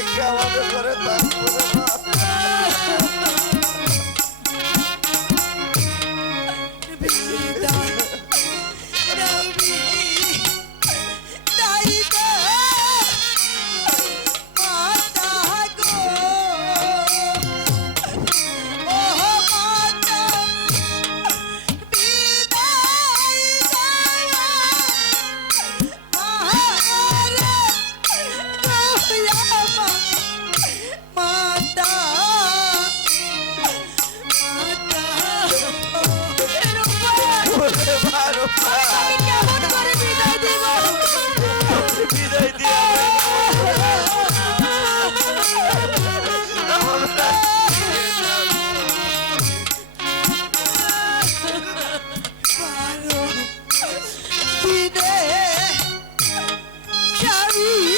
Chegamos a 40 যাই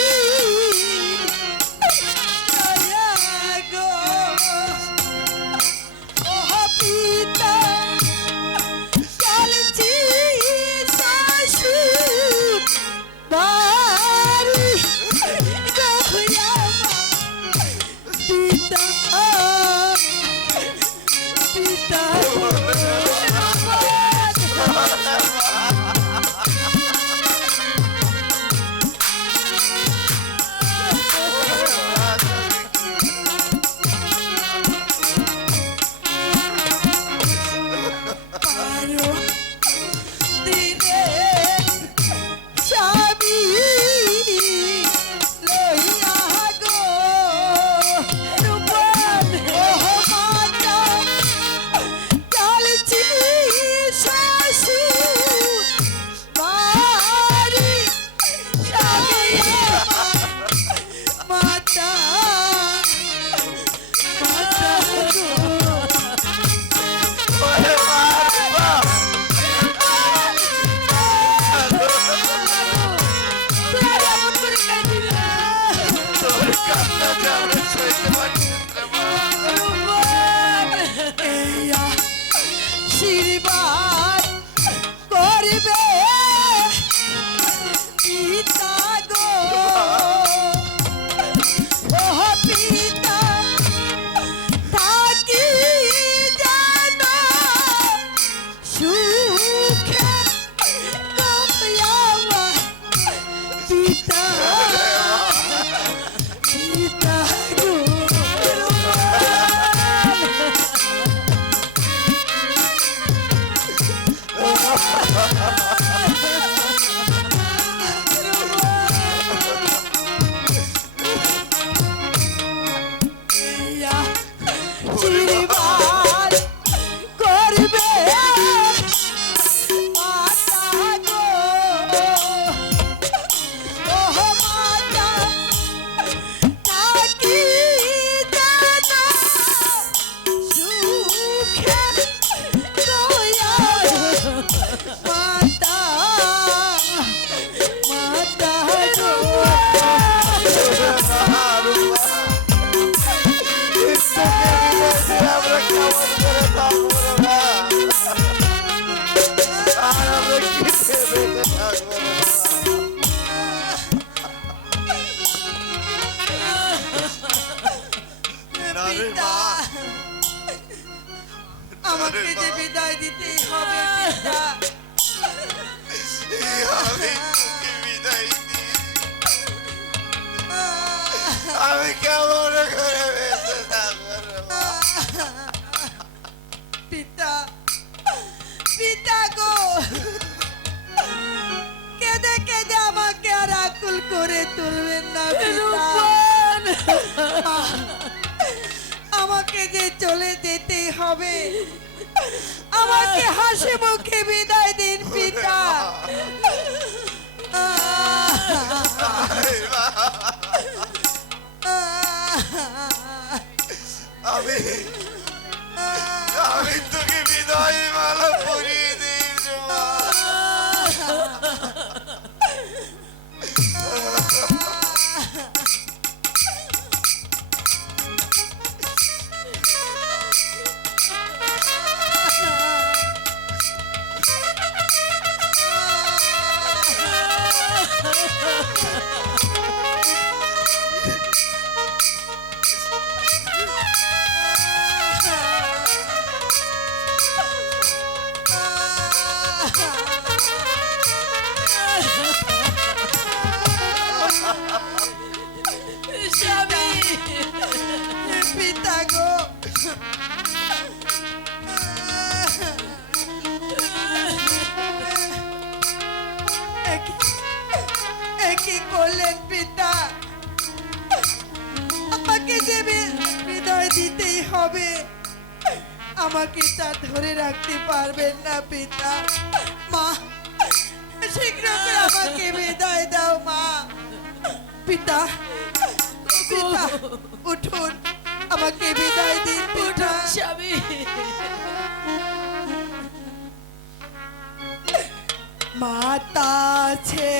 এইয়া Chili আমাকে যে বিদায় দিতে হবে আমি তোকে বিদায়। দিই। আমি কেমন করে বেঁচে থাকব? পিতা পিতা গো। কেঁদে কেঁদে আমাকে আর আকুল করে তুলবেন না পিতা। আমাকে যে চলে যেতে হবে আমাকে হাসি মুখে বিদায় দিন পিতা আমি ハハハハ! আমাকে তা ধরে রাখতে পারবেন না পিতা। মা শীঘ্র করে আমাকে বিদায় দাও মা। পিতা পিতা উঠুন আমাকে বিদায় দিন পিতা। স্বামী। মাতা ছে